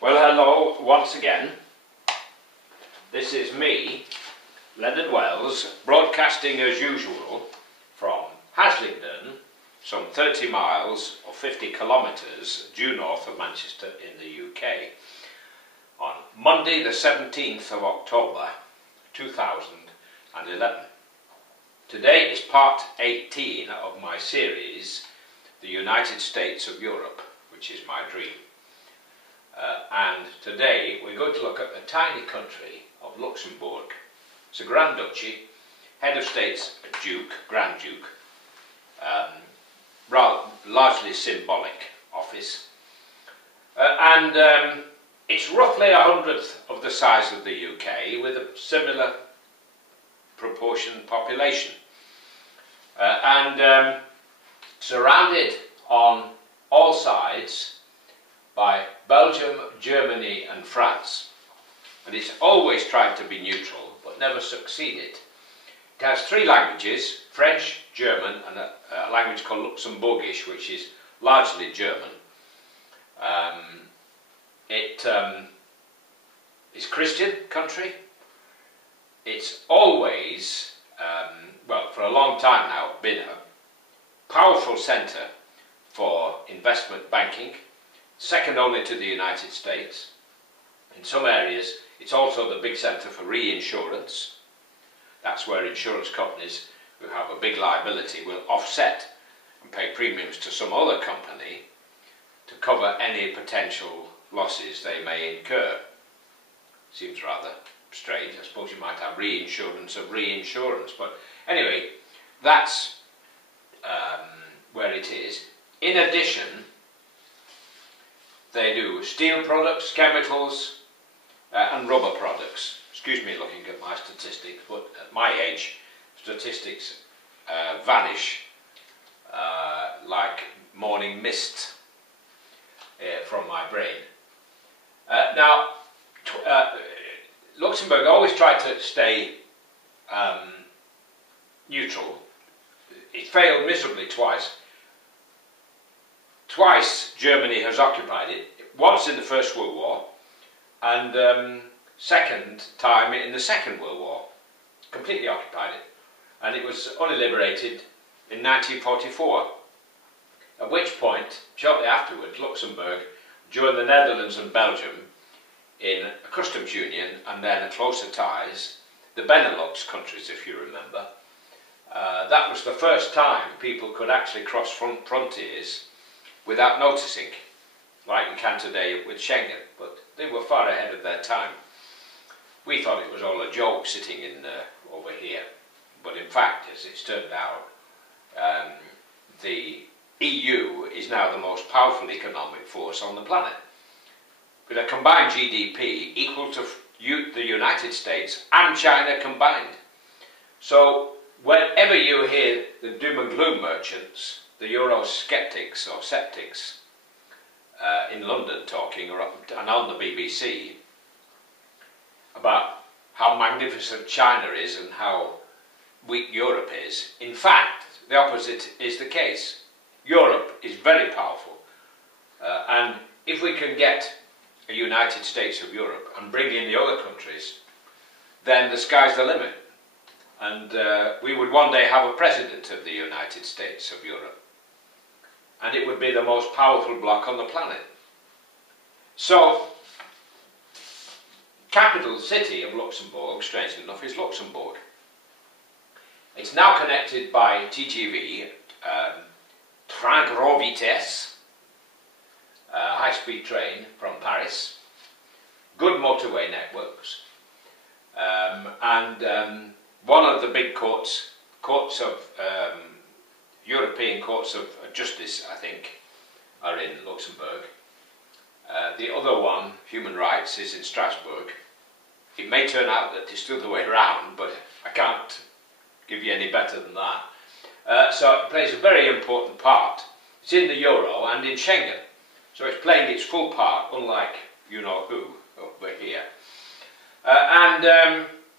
Well, hello once again. This is me, Leonard Wells, broadcasting as usual from HASLINGDEN, some 30 miles or 50 kilometres due north of Manchester in the UK, on Monday the 17th of October 2011. Today is part 18 of my series, The United States of Europe, which is my dream. And today we're going to look at the tiny country of Luxembourg. It's a Grand Duchy, head of state's a Duke, Grand Duke, largely symbolic office. It's roughly 100th of the size of the UK with a similar proportion population. Surrounded on all sides by Belgium, Germany and France. And it's always tried to be neutral, but never succeeded. It has three languages, French, German and a language called Luxembourgish, which is largely German. It is a Christian country. It's always, well, for a long time now, been a powerful centre for investment banking, second only to the United States. In some areas, it's also the big centre for reinsurance. That's where insurance companies who have a big liability will offset and pay premiums to some other company to cover any potential losses they may incur. Seems rather strange. I suppose you might have reinsurance of reinsurance, but anyway, that's where it is. In addition, they do steel products, chemicals and rubber products. Excuse me looking at my statistics, but at my age statistics vanish like morning mist from my brain. Now, Luxembourg always tried to stay neutral. It failed miserably twice. Twice Germany has occupied it, once in the First World War and second time in the Second World War, completely occupied it. And it was only liberated in 1944, at which point, shortly afterwards, Luxembourg joined the Netherlands and Belgium in a customs union and then closer ties, the Benelux countries if you remember. That was the first time people could actually cross frontiers without noticing, like we can today with Schengen, but they were far ahead of their time. We thought it was all a joke sitting in over here, but in fact, as it's turned out, the EU is now the most powerful economic force on the planet, with a combined GDP equal to the United States and China combined. So whenever you hear the doom and gloom merchants, the Eurosceptics or sceptics in London talking and on the BBC about how magnificent China is and how weak Europe is, in fact the opposite is the case. Europe is very powerful and if we can get a United States of Europe and bring in the other countries, then the sky's the limit. And we would one day have a president of the United States of Europe. And it would be the most powerful bloc on the planet. So, capital city of Luxembourg, strangely enough, is Luxembourg. It's now connected by TGV, Train Grand Vitesse, high-speed train from Paris, good motorway networks, one of the big courts of European courts of justice, I think, are in Luxembourg. The other one, human rights, is in Strasbourg. It may turn out that it's still the way around, but I can't give you any better than that. So it plays a very important part. It's in the Euro and in Schengen. So it's playing its full part, unlike you-know-who over here.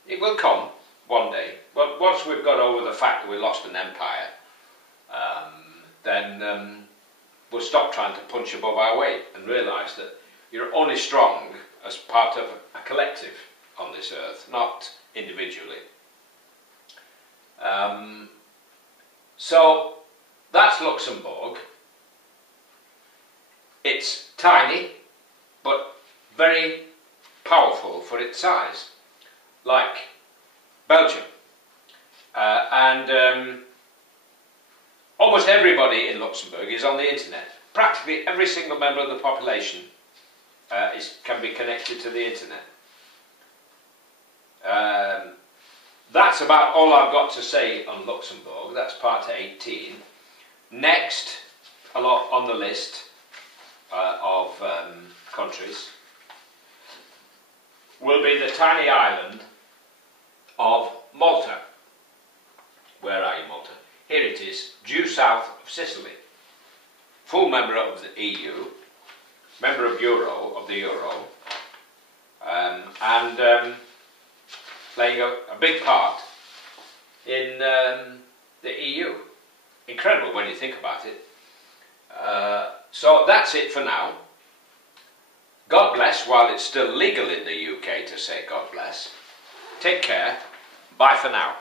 It will come one day. But once we've got over the fact that we lost an empire, then we'll stop trying to punch above our weight and realise that You're only strong as part of a collective on this earth, not individually. So that's Luxembourg. It's tiny, but very powerful for its size, like Belgium. Almost everybody in Luxembourg is on the internet. Practically every single member of the population can be connected to the internet. That's about all I've got to say on Luxembourg. That's part 18. Next, a lot on the list of countries will be the tiny island of Malta. Where are you, Malta? Here it is, due south of Sicily. Full member of the EU, member of the Euro, and playing a big part in the EU. Incredible when you think about it. So that's it for now. God bless, while it's still legal in the UK to say God bless. Take care. Bye for now.